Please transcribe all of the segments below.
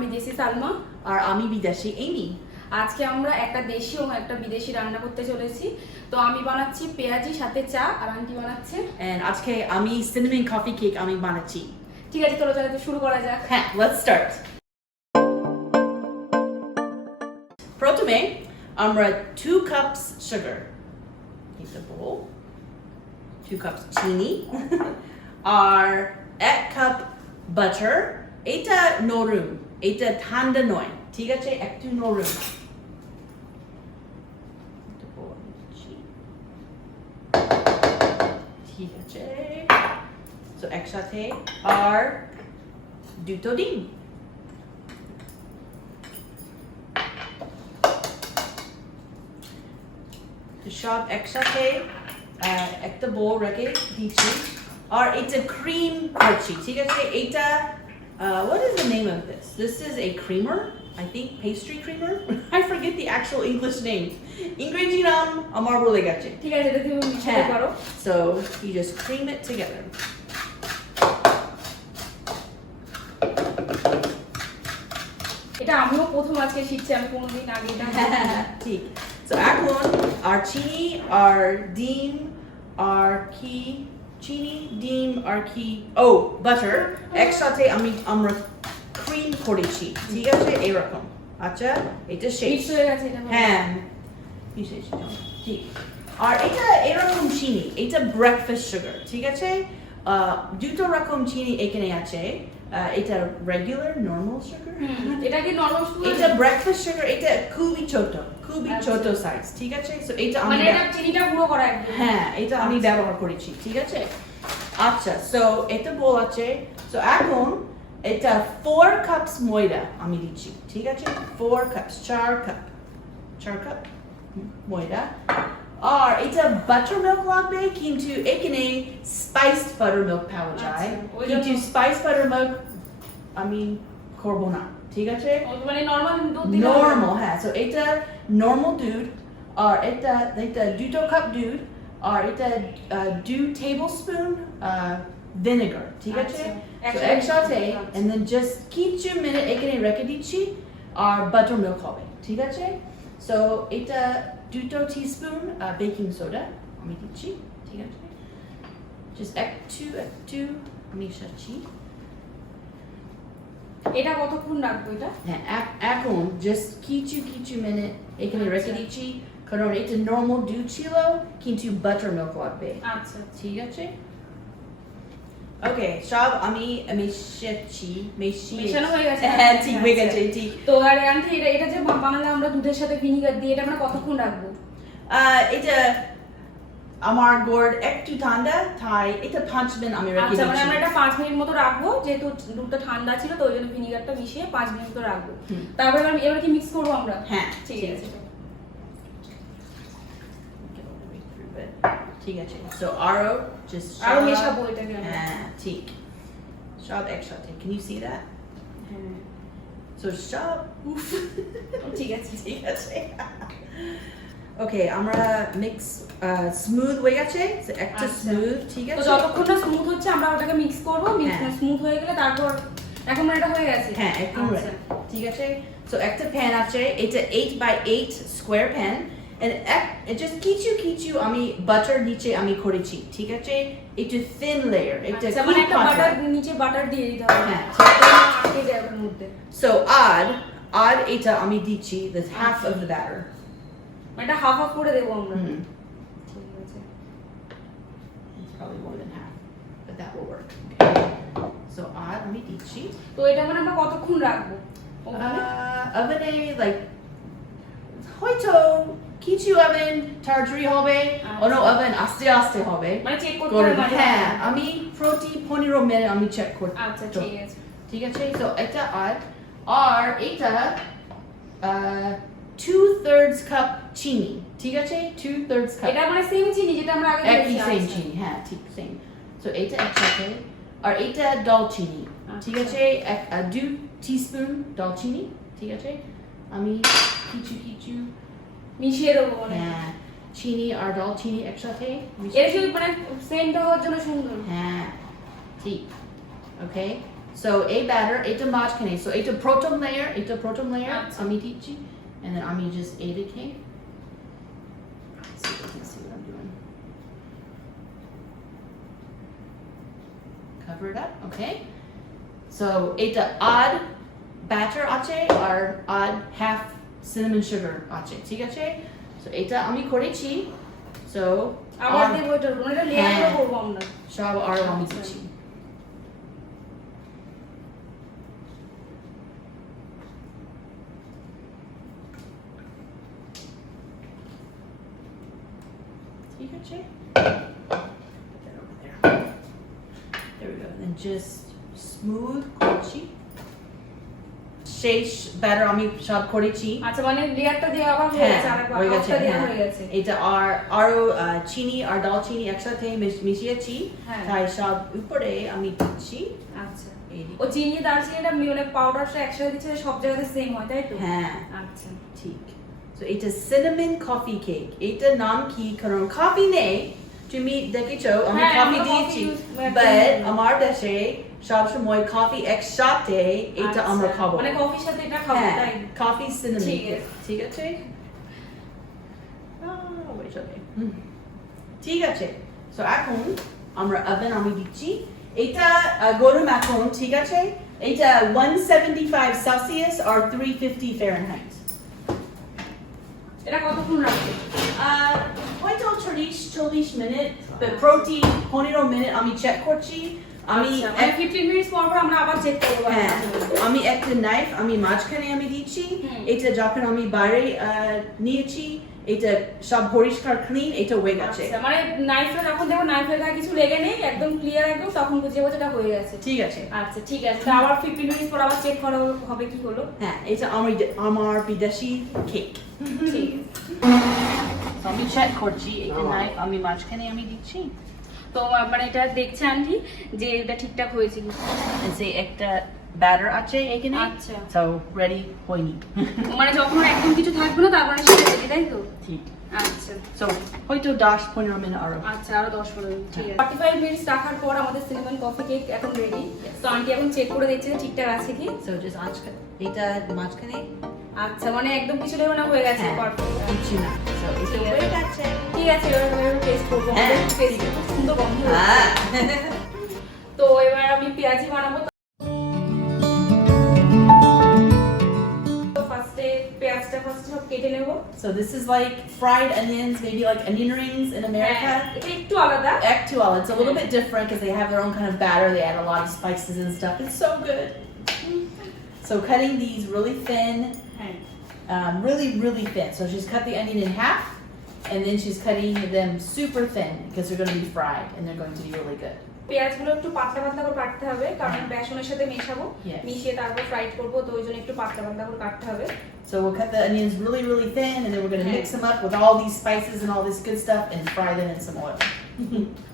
আমি দেশি সালমা আর আমি বিদেশি এমি। আজকে আমরা একটা দেশি ও একটা বিদেশি রান্না করতে চলেছি। তো আমি বানাচ্ছি পেঁয়াজি সাথে চা, আর আন্টি বানাচ্ছে and আজকে আমি cinnamon coffee cake আমি বানাচ্ছি। ঠিক আছে, চলো তাহলে শুরু করা যাক। হ্যাঁ, let's start. প্রথমে আমরা 2 cups sugar, it's a bowl, 2 cups চিনি আর 1 cup butter. এটা নরম, এটা ঠান্ডা নয়, ঠিক আছে? একটু নরম। ঠিক আছে, তো একসাথে আর দুটো ডিম। সব একসাথে একটা বোল রেখে দিচ্ছি আর এটা ক্রিম করছি, ঠিক আছে? এটা what is the name of this? This is a creamer, I think, pastry creamer. I forget the actual English name. ইংরেজি নাম আমার ভুলে গেছে। ঠিক আছে, এটা তুমি মিশাতে পারো। So you just cream it together. এটা আমিও প্রথম আজকে শিখছি, আমি কোনোদিন আগে এটা ঠিক। তো এখন আর চিনি আর ডিম আর কি চিনি ডিম আর কি ও বাটার একসাথে আমরা ক্রিম করেছি, ঠিক আছে? এরকম। আচ্ছা, এটা শেষ হয়ে গেছে এটা। হ্যাঁ, শেষ। ঠিক। আর এটা এরকম চিনি, এটা ব্রেকফাস্ট সুগার, ঠিক আছে? দুটো রকম চিনি এখানে আছে। এটা রেগুলার নরমাল সুগার, এটা কি নরমাল সুগার? এটা ব্রেকফাস্ট সুগার, এটা খুবই ছোট সাইজ, ঠিক আছে? সো এটা আমি মানে এটা চিনিটা গুঁড়ো করা একদম। হ্যাঁ, এটা আমি ব্যবহার করেছি, ঠিক আছে? আচ্ছা, সো এটা বল আছে। সো এখন এটা 4 কাপস ময়দা আমি দিচ্ছি, ঠিক আছে? 4 কাপস, 4 কাপ ময়দা। আর এটা বাটার মিল্ক লাগবে, কিন্তু এখানে স্পাইসড বাটার মিল্ক পাওয়া যায়, কিন্তু স্পাইস বাটার মিল্ক আমি করব না, ঠিক আছে? মানে নরমাল দুধ দিলে নরমাল, হ্যাঁ। সো এটা নরমাল দুধ আর এটা দুটো কাপ দুধ আর এটা 2 tablespoon ভিনেগার, ঠিক আছে? একসাথে and then just কিছু মিনিট এখানে রেখে দিচ্ছি আর বাটার মিল্ক হবে, ঠিক আছে? সো এটা 2 টিস্পুন বেকিং সোডা আমি দিচ্ছি, ঠিক আছে? জাস্ট একটু মিশাচ্ছি। এটা কতক্ষণ রাখবো এটা? হ্যাঁ, এখন জাস্ট কিছু মিনিট এখানে রেখে দিচ্ছি, কারণ এটা নরমাল দুধ ছিল কিন্তু বাটার মিল্ক লাগবে। আচ্ছা, ঠিক আছে? ওকে, সব আমি মেশানো হয়ে গেছে। হ্যাঁ, ঠিক হয়ে গেছে, ঠিক। তো আর আন্টি এটা যে বানালে আমরা দুধের সাথে ভিনিগার দিয়ে, এটা আমরা কতক্ষণ রাখবো? এটা আমার গোড় একটু ঠান্ডা, তাই এটা 5 মিনিট আমি রেখে আচ্ছা, মানে দিচ্ছি। আমরা এটা 5 মিনিট মতো রাখবো, যেহেতু দুধটা ঠান্ডা ছিল তো ওই জন্য ভিনিগারটা মিশিয়ে 5 মিনিট মতো রাখবো। তারপরে এবার কি মিক্স করবো আমরা? হ্যাঁ, ঠিক আছে। ঠিক আছে। সো আরো মেশাবো এটাকে। হ্যাঁ, ঠিক। সব একসাথে। Can you see that? হ্যাঁ। সো সব ঠিক আছে। ঠিক আছে। ওকে, আমরা মিক্স স্মুথ হয়ে গেছে, একটা স্মুথ, ঠিক আছে? তো যতক্ষণ না স্মুথ হচ্ছে আমরা ওটাকে মিক্স করবো। স্মুথ হয়ে গেলে তারপর এখন এটা হয়ে গেছে। হ্যাঁ, একদম ঠিক আছে। সো একটা প্যান আছে, এটা 8 by 8 স্কোয়ার প্যান, and just কিছু আমি বাটার নিচে আমি করেছি, ঠিক আছে? একটু থিন লেয়ার, এটা মানে একটা বাটার নিচে বাটার দিয়ে দিতে হবে। হ্যাঁ, আটকে যায় ওর মধ্যে। সো আদ এটা আমি দিচ্ছি the half of the batter. এটা হাফ করে দেবো আমরা। ঠিক আছে, it's probably more than half, but that will work. Okay. So add আমি দিচ্ছি। তো এটা মানে আমরা কতক্ষণ রাখবো ওভেনে? লাইক হয়তো কিছু ওভেন তাড়াতাড়ি হবে, অন্য ওভেন আস্তে হবে, মানে চেক করতে হবে। হ্যাঁ, আমি প্রতি 15 মিনিট আমি চেক করব। আচ্ছা, ঠিক আছে। ঠিক আছে। তো এটা আর এটা 2/3 কাপ চিনি, ঠিক আছে? 2/3 কাপ। এটা মানে সেম চিনি যেটা আমরা আগে একই সেম চিনি, হ্যাঁ, ঠিক সেম। সো এটা একসাথে আর এটা দারচিনি, ঠিক আছে? 2 টিস্পুন দারচিনি, ঠিক আছে? আমি কিছু মিশিয়ে দেবো। হ্যাঁ, চিনি আর দারচিনি একসাথে এটা কি মানে সেন্ট হওয়ার জন্য সুন্দর? হ্যাঁ, ঠিক। ওকে, So a batter, eta majkhane. So eta proton layer, আচ্ছা। আমি দিচ্ছি, and then আমি just এটা cake. So you can see what I'm doing. Cover it up, okay? So eta odd batter ache or odd half cinnamon sugar ache. ঠিক আছে? So এটা আমি করেছি. So আবার দেব এটা রুনিটা লেয়ার করে করব আমরা সব আর আমি দিচ্ছি। ঠিক আছে? Put that over there. There we go. And then just smooth করছি। শেষ ব্যাটার আমি সব করেছি। আচ্ছা মানে লেয়ারটা দেওয়া আবার হয়ে গেছে আর হয়ে গেছে, একটা দেওয়া হয়ে গেছে। এটা আরো চিনি আর দালচিনি একসাথে মিশিয়েছি, তাই সব উপরে আমি দিচ্ছি। আচ্ছা ও চিনি দালচিনিটা মানে পাউডারটা একসাথে দিচ্ছে সব জায়গাতে সেম হয় তাই তো? হ্যাঁ আচ্ছা ঠিক। So এটা cinnamon coffee cake. এটা নাম কি কারণ কফি নেই, তুমি দেখেছো আমি কফি দিয়েছি, but আমার দেশে সব সময় কফি একসাথে এটা আমরা খাবো, মানে কফির সাথে এটা খাবো তাই কফি cinnamon ঠিক cake, আছে ঠিক আছে? ঠিক আছে। So এখন আমরা oven আমি দিচ্ছি, এটা গরম এখন, ঠিক আছে? এটা 175 Celsius or 350 Fahrenheit. এটা কতক্ষণ রাখবে? হয়তো 40 মিনিট, but protein 15 মিনিট আমি চেক করছি। আমি 15 মিনিট পর আমরা আবার চেক করব। হ্যাঁ আমি একটা নাইফ আমি মাঝখানে আমি দিচ্ছি, এটা যখন আমি বাইরে নিয়েছি এটা সব পরিষ্কার ক্লিন, এটা হয়ে গেছে। আচ্ছা মানে নাইফটা যখন দেখো নাইফের গায়ে কিছু লেগে নেই একদম ক্লিয়ার একদম তখন বুঝে যাবো এটা হয়ে গেছে। ঠিক আছে আচ্ছা ঠিক আছে তো আবার 15 মিনিট পর আবার চেক করা হবে কি হলো? হ্যাঁ এটা আমার বিদেশি কেক। ঠিক আছে আমি চেক করছি, এটা নাইফ আমি মাঝখানে আমি দিচ্ছি, তো মানে এটা দেখছে আন্টি যে এটা ঠিকঠাক হয়েছে কি যে একটা ব্যাটার আছে এখানে, আচ্ছা সো রেডি হয়নি, মানে যখন একদম কিছু থাকবে না তারপরে সেটা রেডি তাই তো? ঠিক। আচ্ছা সো হয়তো 10-15 মিনিট আরো। আচ্ছা আরো 10-15 মিনিট ঠিক আছে। 45 মিনিট রাখার পর আমাদের সিনেমান কফি কেক এখন রেডি। তো আন্টি এখন চেক করে দেখছে যে ঠিকঠাক আছে কি। সো জাস্ট আজকে এটা মাঝখানে, আচ্ছা মানে একদম কিছু লেগে না হয়ে গেছে পারফেক্ট কিছু না। সো এটা হয়ে গেছে, ঠিক আছে এবার টেস্ট করব। টেস্ট খুব সুন্দর গন্ধ হ্যাঁ তো এবার আমি পেঁয়াজি বানাবো। তো ফার্স্টে পেঁয়াজটা সব কেটে নেব। So this is like fried onions, maybe like onion rings in America. এটা একটু আলাদা। Actual, it's a little bit different because they have their own kind of batter. They add a lot of spices and stuff. It's so good. So cutting these really thin, really thin. So she's cut the onion in half, and then she's cutting them super thin because they're going to be fried and they're going to be really good. পেঁয়াজগুলো একটু পাতলা পাতলা করে কাটতে হবে কারণ বেসনের সাথে মেশাবো, মিশিয়ে তারপর ফ্রাইড করব, তো ওইজন্য একটু পাতলা পাতলা করে কাটতে হবে। So we'll cut the onions really thin, and then we're going to mix them up with all these spices and all this good stuff and fry them in some oil.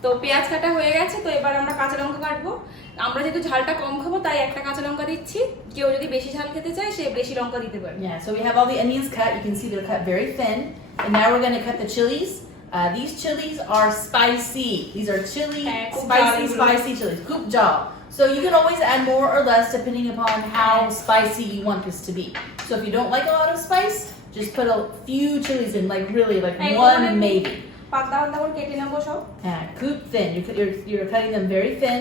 তো পেঁয়াজ কাটা হয়ে গেছে, তো এবার আমরা কাঁচা লঙ্কা কাটবো। আমরা যেহেতু ঝালটা কম খাবো তাই একটা কাঁচা লঙ্কা দিচ্ছি, কেউ যদি বেশি ঝাল খেতে চায় সে বেশি লঙ্কা দিতে পারে। Yeah, so we have all the onions cut. You can see they're cut very thin. And now we're going to cut the chilies. These chilies are spicy. These are spicy chilies. Goop jaw. So you can always add more or less depending upon how spicy you want this to be. So if you don't like a lot of spice, just put a few chilies in, like really, like one maybe. পাতলা পাতলা করে কেটে নেব সব। Yeah, goop thin. You're cutting them very thin,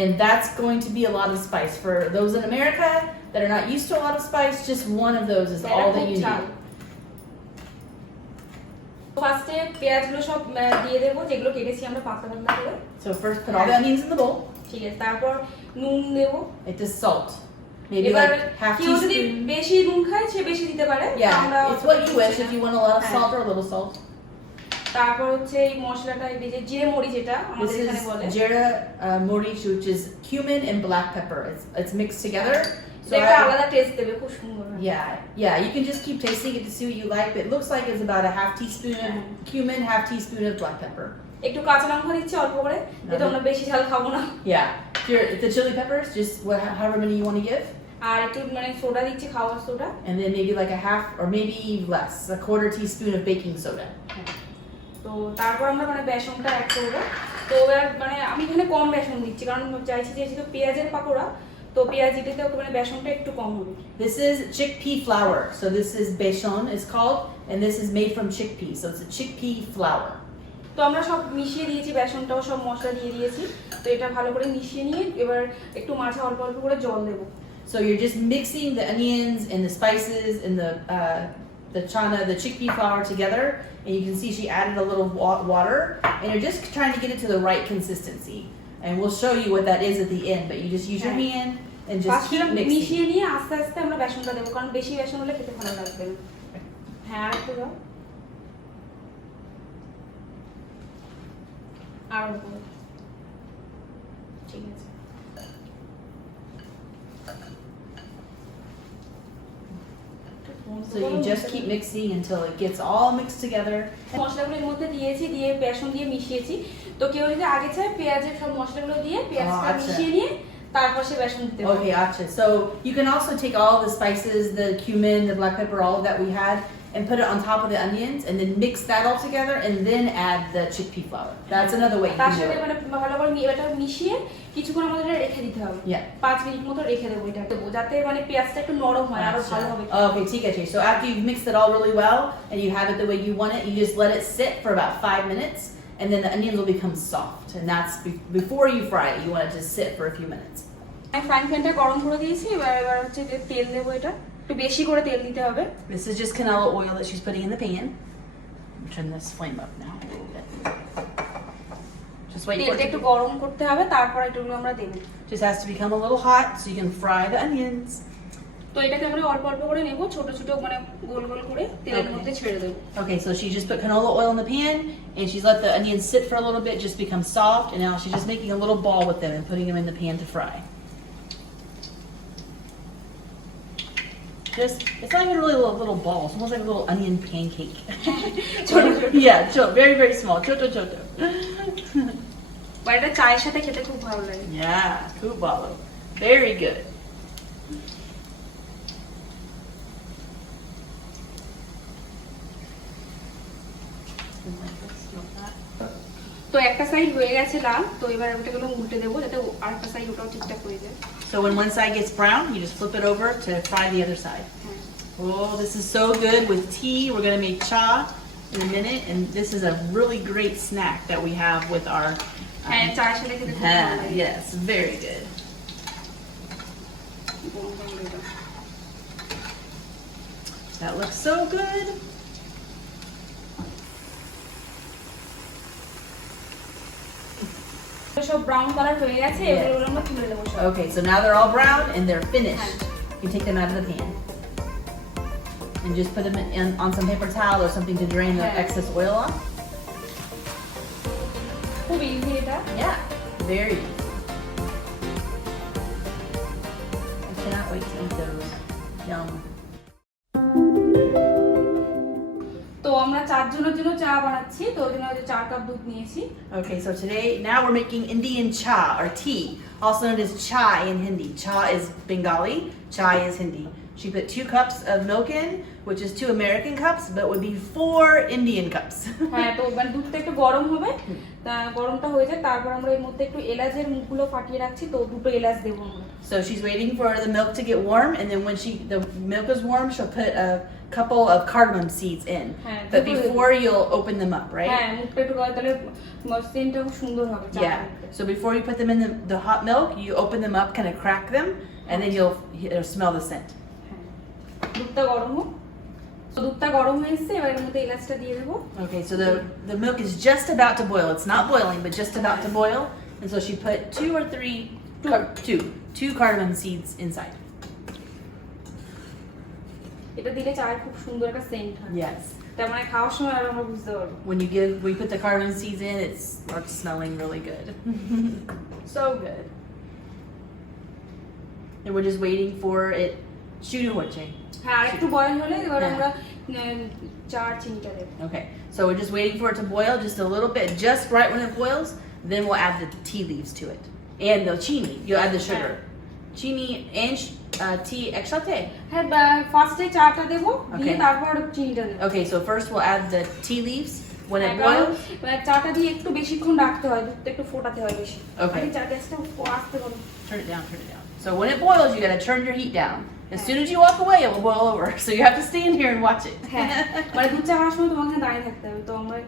and that's going to be a lot of spice. For those in America that are not used to a lot of spice, just one of those is all that you need. ফার্স্টে পেঁয়াজগুলো সব দিয়ে দেব যেগুলো কেটেছি আমরা পাতলা পাতলা করে। So first put all the onions in the bowl. ঠিক আছে, তারপর নুন দেব। It is salt. Maybe এবার like half কেউ যদি teaspoon. বেশি নুন খায় সে বেশি দিতে পারে। Yeah, it's what you wish. If you want a lot of salt or a little salt. তারপর হচ্ছে এই মশলাটা এই যে জিরে মরিচ যেটা আমাদের এখানে বলে। This is jera moric, which is cumin and black pepper. It's mixed together. So একটা আলাদা টেস্ট দেবে, খুব সুন্দর। Yeah, you can just keep tasting it to see what you like, but it looks like it's about a half teaspoon of cumin, half teaspoon of black pepper. একটু কাঁচা লঙ্কা দিচ্ছি অল্প করে, যেটা আমরা বেশি ঝাল খাবো না। Yeah, if the chili peppers, just however many you want to give. আর একটু মানে সোডা দিচ্ছি, খাওয়ার soda. And then maybe like a half or maybe less, a quarter teaspoon of baking soda. তো তারপর আমরা মানে বেসনটা অ্যাড করব। তো এবার মানে আমি এখানে কম বেসন দিচ্ছি কারণ চাইছি যে যেহেতু পেঁয়াজের পাকোড়া তো পেঁয়াজ দিতে মানে বেসনটা একটু কম হবে। This is chickpea flour. So this is beson is called, and this is made from chickpea. So it's a chickpea flour. তো আমরা সব মিশিয়ে দিয়েছি, বেসনটাও সব মশলা দিয়ে দিয়েছি। তো এটা ভালো করে মিশিয়ে নিয়ে এবার একটু মাঝে অল্প অল্প করে জল দেবো। So you're just mixing the onions and the spices and the chana, the chickpea flour together, and you can see she added a little water, and you're just trying to get it to the right consistency. And we'll show you what that is at the end, but you just use your hand and just keep mixing. মিশিয়ে নিয়ে আস্তে আস্তে আমরা বেসনটা দেবো কারণ বেশি বেসন হলে খেতে ভালো লাগবে না। হ্যাঁ আরেকটু দাও, আর অল্প, ঠিক আছে। So you just keep mixing until it gets all mixed together. মশলাগুলো এর মধ্যে দিয়েছি, দিয়ে বেসন দিয়ে মিশিয়েছি। তো কেউ যদি আগে চায় পেঁয়াজের সব মশলাগুলো দিয়ে পেঁয়াজটা মিশিয়ে নিয়ে তারপর সে বেসন দিতে হবে। Okay, gotcha. So you can also take all the spices, the cumin, the black pepper, all of that we had, and put it on top of the onions, and then mix that all together, and then add the chickpea flour. That's another way you তার can do সাথে it. মানে ভালো করে এটা মিশিয়ে কিছুক্ষণ আমাদের রেখে দিতে হবে। 5 মিনিট মতো রেখে দেবো এটা যাতে মানে পেঁয়াজটা একটু নরম হয় আরো ভালো হবে। Okay, ঠিক আছে. So after you've mixed it all really well and you have it the way you want it, you just let it sit for about 5 minutes, and then the onions will become soft. And that's before you fry it. You want it to sit for a few minutes. আমি ফ্রাইং প্যানটা গরম করে দিয়েছি, এবার হচ্ছে যে তেল দেবো, এটা একটু বেশি করে তেল দিতে হবে। This is just canola oil that she's putting in the pan. Turn this flame up now a little bit. Just wait for তেলটা it একটু গরম করতে হবে, তারপর এগুলো আমরা দেব। just has to become a little hot so you can fry the onions. তো এটাকে আমরা অল্প অল্প করে নেব, ছোট ছোট মানে গোল গোল করে তেলের মধ্যে ছেড়ে দেব। Okay, so she just put canola oil in the pan and she's let the onions sit for a little bit, just become soft, and now she's just making a little ball with them and putting them in the pan to fry. It's not even really a little ball. It's almost like a little onion pancake. Yeah, very, very small. Choto. বা এটা চায়ের সাথে খেতে খুব ভালো লাগে। Yeah, খুব ভালো. Very good. তো একটা সাইড হয়ে গেছে লাল, তো এবার ওটাগুলো উল্টে দেবো যাতে আরেকটা সাইড ওটাও ঠিকঠাক হয়ে যায়। So when one side gets brown, you just flip it over to fry the other side. Oh, this is so good with tea. We're gonna make cha in a minute, and this is a really great snack that we have with our. চায়ের সাথে খেতে খুব ভালো লাগে। Yes, very good. That looks so good. সব brown colour হয়ে গেছে, এগুলো আমরা তুলে দেবো সব। Okay, so now they're all brown and they're finished. You take them out of the pan and just put them on some paper towel or something to drain the excess oil off. খুব ইজি এটা। Yeah, very easy. I cannot wait to eat those. Yum. তো আমরা 4 জনের জন্য চা বানাচ্ছি, তো ওই জন্য 4 কাপ দুধ নিয়েছি। Okay, so today, now we're making Indian cha or tea, also known as chai in Hindi. Cha is Bengali, chai is Hindi. She put 2 cups of milk in, which is 2 American cups, but would be 4 Indian cups. হ্যাঁ, তো মানে দুধটা একটু গরম হবে, তা গরমটা হয়ে যায়, তারপর আমরা এর মধ্যে একটু এলাচের মুখগুলো ফাটিয়ে রাখছি, তো 2টো এলাচ দেবো আমরা। So she's waiting for the milk to get warm, and then when the milk is warm, she'll put a couple of cardamom seeds in. But before you'll open them up, right? হ্যাঁ, মুখটা একটু গরম, তাহলে সেন্টটা খুব সুন্দর হবে। Yeah. So before you put them in the hot milk, you open them up, kind of crack them, and then it'll smell the scent. দুধটা গরম হোক, তো দুধটা গরম হয়ে এসেছে, এবার এর মধ্যে এলাচটা দিয়ে দেবো। Okay, so the milk is just about to boil. It's not boiling, but just about to boil. And so she put 2 cardamom seeds inside. এটা দিলে চায়ের খুব সুন্দর একটা সেন্ট হয়। Yes. তার মানে খাওয়ার সময় আর আমরা বুঝতে পারবো। When we put the cardamom seeds in, it starts smelling really good. So good. And we're just waiting for it. শুরু হচ্ছে। হ্যাঁ, আরেকটু বয়েল হলে এবার আমরা চার চিনিটা দেব। Okay, so we're just waiting for it to boil just a little bit, just right when it boils. Then we'll add the tea leaves to it and the chini. You'll add the sugar, chini and tea একসাথে? হ্যাঁ, ফার্স্টে চাটা দেব, দিয়ে তারপর চিনিটা দেব। Okay, so first we'll add the tea leaves when it boils. চাটা দিয়ে একটু বেশিক্ষণ রাখতে হয়, দুধটা একটু ফোটাতে হয় বেশি। Okay. চা গ্যাসটা আস্তে করো। Turn it down, turn it down. So when it boils, you gotta turn your heat down. As soon as you walk away, it will boil over. So you have to stand here and watch it. হ্যাঁ, মানে দুধ চা খাওয়ার সময় তোমাকে দাঁড়িয়ে থাকতে হবে, তো আমরা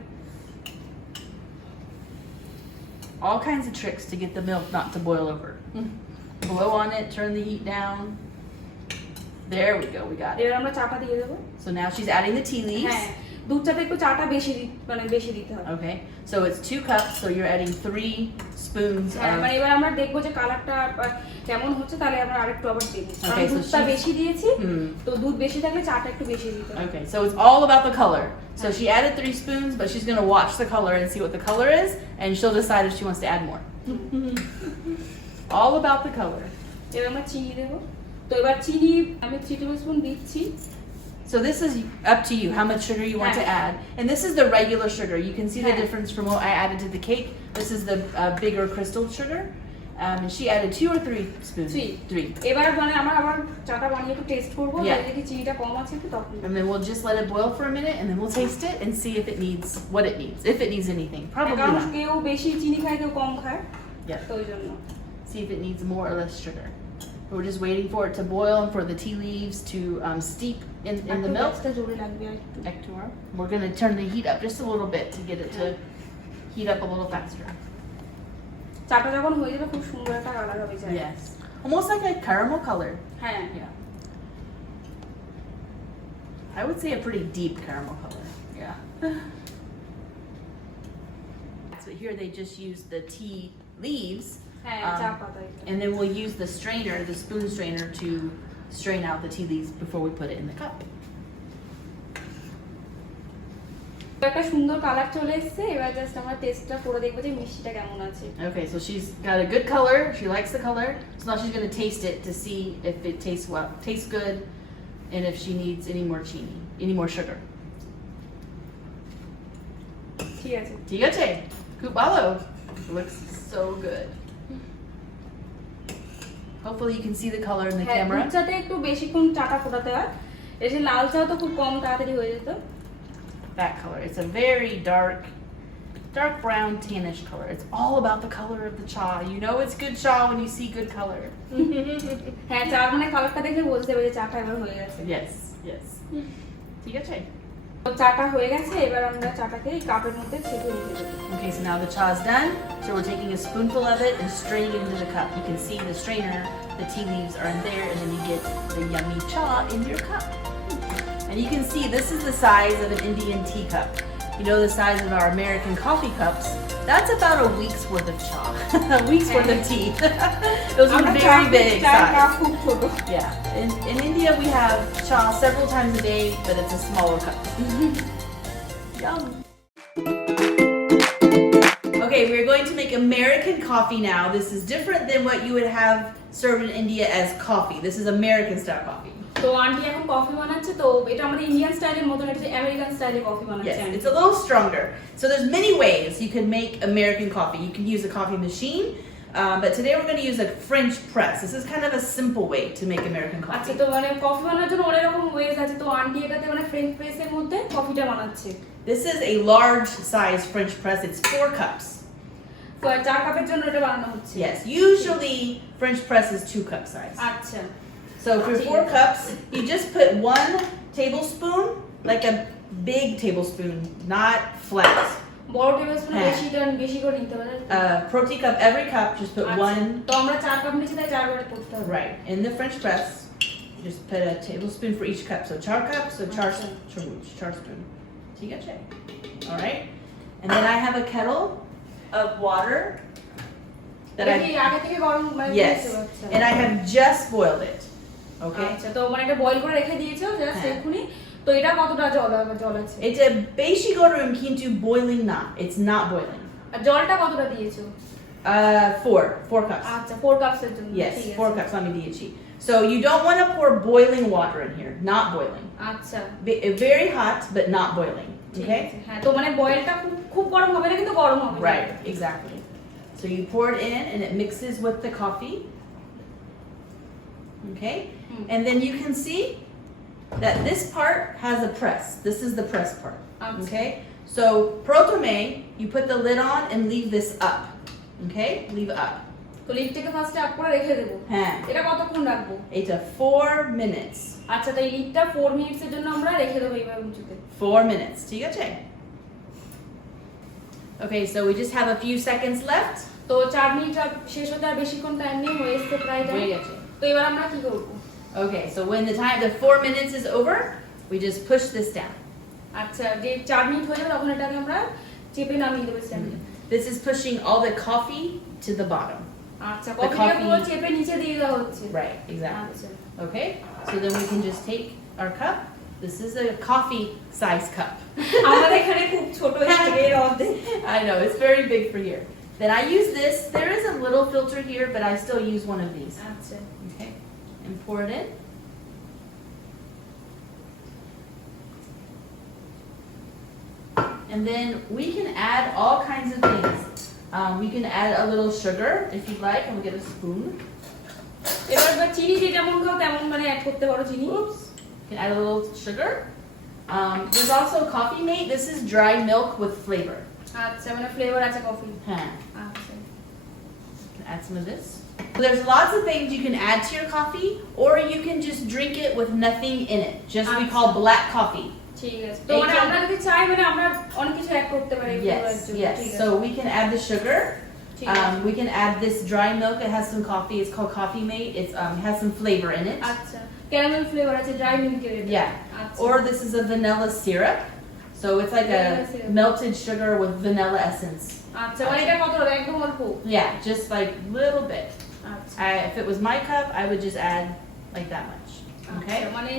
all kinds of tricks to get the milk not to boil over. Blow on it, turn the heat down. There we go, we got it. এবার আমরা চাটা দিয়ে দেবো। So now she's adding the tea leaves. হ্যাঁ, দুধ চাতে একটু চাটা বেশি বেশি দিতে হবে। Okay, so it's 2 cups, so you're adding 3 spoons হ্যাঁ, of... মানে এবার আমরা দেখবো যে কালারটা কেমন হচ্ছে, তাহলে আমরা আরেকটু আবার দেবো। কারণ Okay, so দুধটা she's- বেশি দিয়েছি, তো দুধ বেশি থাকলে চাটা একটু বেশি দিতে হবে। Okay, so it's all about the color. So she added 3 spoons, but she's gonna watch the color and see what the color is, and she'll decide if she wants to add more. All about the color. এবার আমরা চিনি দেবো। তো এবার চিনি আমি 3 টেবিলস্পুন দিচ্ছি। So this is up to you, how much sugar you want to add. And this is the regular sugar. You can see the difference from what I added to the cake. This is the bigger crystal sugar. And she added 2 or 3 spoons? 3. এবার মানে আমরা আবার চাটা বানিয়ে একটু টেস্ট করবো, Yeah. দেখি চিনিটা কম আছে কি তখন। And then we'll just let it boil for a minute, and then we'll taste it and see if it needs what it needs, if it needs anything. Probably কারণ not. কেউ বেশি চিনি খায়, কেউ কম খায়, Yeah. তো ওই জন্য। See if it needs more or less sugar. We're just waiting for it to boil and for the tea leaves to steep in the milk. গ্যাসটা জোরে লাগবে আর একটু। We're going to turn the heat up just a little bit to get it to heat up a little faster. চাটা যখন হয়ে যাবে খুব সুন্দর একটা কালার হবে যায়। Yes. Almost like a caramel color. হ্যাঁ। Yeah. I would say a pretty deep caramel color. Yeah. So here they just use the tea leaves. হ্যাঁ, চা পাতা এটা। And then we'll use the strainer, the spoon strainer, to strain out the tea leaves before we put it in the cup. একটা সুন্দর কালার চলে এসেছে, এবার জাস্ট আমরা টেস্টটা করে দেখবো যে মিষ্টিটা কেমন আছে। Okay, so she's got a good color. She likes the color. So now she's going to taste it to see if it tastes good, and if she needs any more sugar. ঠিক আছে। ঠিক আছে? খুব ভালো. It looks so good. Hopefully you can see the color in the হ্যাঁ, camera. দুধ চাতে একটু বেশিক্ষণ চাটা ফোটাতে হয়, এসে লাল চা তো খুব কম তাড়াতাড়ি হয়ে যেত। That color. It's a very dark brown tannish color. It's all about the color of the cha. You know it's good cha when you see good color. হ্যাঁ, চার মানে কালারটা দেখে বুঝতে হবে যে চাটা এবার হয়ে গেছে। Yes. ঠিক আছে? তো চাটা হয়ে গেছে, এবার আমরা চাটাকে এই কাপের মধ্যে ছেঁকে রেখে দেবো। Okay, so now the cha is done. So we're taking a spoonful of it and straining it into the cup. You can see the strainer, the tea leaves are in there, and then you get the yummy cha in your cup. And you can see this is the size of an Indian teacup. You know the size of our American coffee cups? That's about a week's worth of cha. A week's worth of tea. Those are very big size. খুব ছোট। Yeah. In India we have cha several times a day, but it's a smaller cup. Yum. Okay, we're going to make American coffee now. This is different than what you would have served in India as coffee. This is American style coffee. তো আন্টি এখন কফি বানাচ্ছে, তো এটা আমাদের ইন্ডিয়ান স্টাইলের মতন, এটা আমেরিকান স্টাইলে কফি বানাচ্ছে। Yes, it's a little stronger. So there's many ways you can make American coffee. You can use a coffee machine, but today we're going to use a French press. This is kind of a simple way to make American আচ্ছা, coffee. তো মানে কফি বানানোর জন্য অনেক রকম ওয়েজ আছে, তো আন্টি এটাতে মানে ফ্রেঞ্চ প্রেসের মধ্যে কফিটা বানাচ্ছে। This is a large size French press. It's 4 cups. তো 4 কাপের জন্য এটা বানানো হচ্ছে। Yes, usually French press is 2 cup size. আচ্ছা। So for 4 cups, you just put 1 tablespoon, like a big tablespoon, not flat. বড় টেবিলস্পুন হ্যাঁ। বেশি করে নিতে হবে। Protein cup, every cup, just put 1. তো আমরা 4 কাপ নিয়েছি, তাই 4 করে করতে হবে। Right. In the French press, just put a tablespoon for each cup. So char cup, so char spoon. ঠিক আছে? All right. And then I have a kettle of water that এটা কি আগে থেকে গরম মানে yes, দিয়েছো? and I have just boiled it. Okay. আচ্ছা, তো মানে এটা বয়েল করে রেখে দিয়েছো জাস্ট এখনি, তো এটা কতটা জল আছে? It's a beshi gorum kintu boiling na. It's not boiling. আর জলটা কতটা দিয়েছো? 4 cups. আচ্ছা, 4 কাপস এর জন্য। Yes, ঠিক আছে। 4 cups. Let me diachi. So you don't want to pour boiling water in here. Not boiling. আচ্ছা, Very hot, but not boiling. ঠিক Okay. আছে। হ্যাঁ, তো মানে বয়েলটা খুব গরম হবে না, কিন্তু গরম হবে। Right. Exactly. So you pour it in, and it mixes with the coffee. Okay. And then you can see that this part has a press. This is the press part. Okay. So protome, you put the lid on and leave this up. Okay? Leave up. তো লিডটাকে ফার্স্টে আপ করে রেখে দেব হ্যাঁ এটা কতক্ষণ রাখবো এটা 4 minutes. আচ্ছা তাই লিডটা 4 মিনিটস এর জন্য আমরা রেখে দেব এইভাবে উঁচুতে 4 minutes. ঠিক আছে? Okay, so we just have a few seconds left. তো 4 মিনিট শেষ হতে আর বেশিক্ষণ টাইম নেই হয়েছে প্রায় টাইম হয়ে গেছে। তো এবার আমরা কি করব Okay, so when the 4 minutes is over, we just push this down. আচ্ছা যে 4 মিনিট হয়ে যাবে তখন এটাকে আমরা চেপে নামিয়ে দেব স্ট্যান্ডে This is pushing all the coffee to the bottom. আচ্ছা The কফিটা পুরো coffee- চেপে নিচে দিয়ে দেওয়া হচ্ছে Right, exactly. আচ্ছা Okay, so then we can just take our cup. This is a coffee size cup. আমাদের এখানে খুব ছোট এর অর্ধেক I know, it's very big for here. Then I use this. There is a little filter here, but I still use one of these. আচ্ছা Okay, and pour it in. And then we can add all kinds of things. We can add a little sugar if you'd like, and we'll get a spoon. এবার চিনি যে যেমন খাও তেমন মানে অ্যাড করতে পারো চিনি Oops. You can add a little sugar. There's also Coffee Mate. This is dry milk with flavor. আচ্ছা মানে ফ্লেভার আছে কফি Huh. আচ্ছা Can add some of this. There's lots of things you can add to your coffee, or you can just drink it with nothing in it. Just we call black coffee. ঠিক আছে তো মানে আমরা যদি চাই মানে আমরা অনেক কিছু অ্যাড করতে পারি Yes, yes. So we can add the sugar. ঠিক আছে We can add this dry milk. It has some coffee. It's called Coffee Mate. It has some flavor in it. আচ্ছা ক্যারামেল ফ্লেভার আছে ড্রাই মিল্কের Yeah. আচ্ছা Or this is a vanilla syrup. So it's like Vanilla a syrup. melted sugar with vanilla essence. আচ্ছা মানে এটা কত হবে একদম অল্প Yeah, just like little bit. আচ্ছা If it was my cup, I would just add like that much. Okay. আচ্ছা, মানে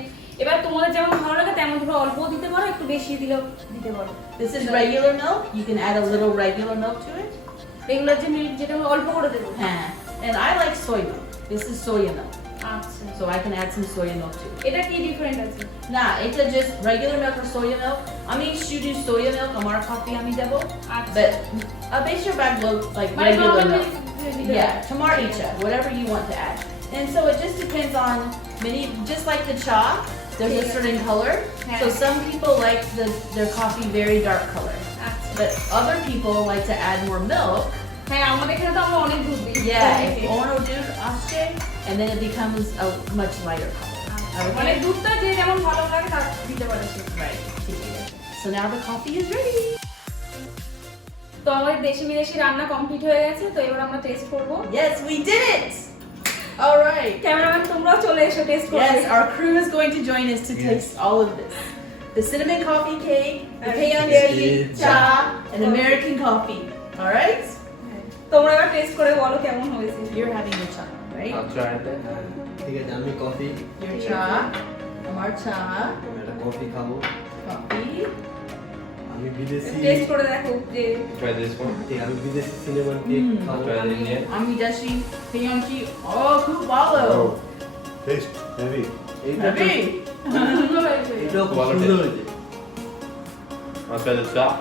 এবার তোমাদের যেমন ভালো লাগে তেমন তোমরা অল্প দিতে পারো একটু বেশি দিলেও দিতে পারো This is regular milk. You can add a little regular milk to it. Regular যে মিল্ক যেটা অল্প করে দেবো And I like soy milk. This is soya milk. আচ্ছা So I can add some soya milk too. এটা কি ডিফারেন্ট আছে Nah, it's just regular milk or soya milk. I mean, you do soya milk on our coffee, I mean, double. আচ্ছা But a base your bag looks like মানে regular normal milk. Yeah, tomaricha, whatever you want to add. And so it just depends on many, just like the cha, there's a Yeah. certain color. So Yeah. some people like their coffee very dark color. আচ্ছা But other people like to add more milk. হ্যাঁ আমাদের এখানে তো আমরা অনেক দুধ দিই Yeah, if ono do ashe, and then it becomes a much lighter color. মানে দুধটা যে যেমন ভালো লাগে তা দিতে পারে সে Right. So now the coffee is ready. তো আমাদের দেশি বিদেশি রান্না কমপ্লিট হয়ে গেছে তো এবার আমরা টেস্ট করব Yes, we did it! All right. Cameraman তোমরাও চলে এসো টেস্ট করতে Yes, our crew is going to join us to taste all of this. The cinnamon coffee cake, the Aunty cha, and American coffee. All right? তোমরা এবার টেস্ট করে বলো কেমন হয়েছে You're having the cha, right? I'll try it. ঠিক আছে আমি coffee Your cha, our cha, আমি একটা কফি খাবো coffee. আমি বিদেশি টেস্ট করে দেখো যে Try this one. ঠিক আমি বিদেশি সিনেমান কেক খাবো Try the Indian. Ami Desi, Aunty, oh, Kubalo. Taste heavy এইটা Happy? সুন্দর হয়েছে এটাও খুব ভালো সুন্দর taste. হয়েছে I'll try the chop.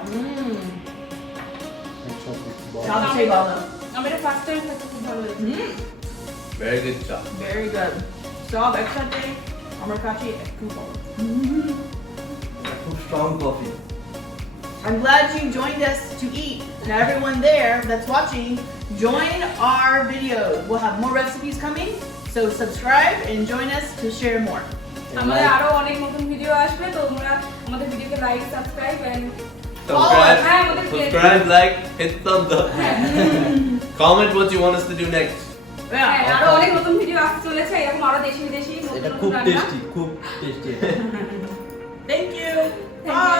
Aunty Balo. আমি এটা ফার্স্ট টাইম খেতে খুব ভালো হয়েছে Very good chop. Very good. Stop, exante, Amarkachi, Kubalo. খুব strong coffee I'm glad you joined us to eat. Now everyone there that's watching, join our videos. We'll have more recipes coming, so subscribe and join us to share more. আমাদের আরো অনেক নতুন ভিডিও আসবে তো তোমরা আমাদের ভিডিওকে লাইক সাবস্ক্রাইব এন্ড Subscribe, হ্যাঁ, আমাদের subscribe, like, hit thumbs up. Comment what you want us to do next. হ্যাঁ Yeah. আরো অনেক নতুন ভিডিও আসতে চলেছে এরকম আরো দেশি বিদেশি নতুন এটা নতুন খুব রান্না টেস্টি খুব tasty Thank you. Thank you. Bye.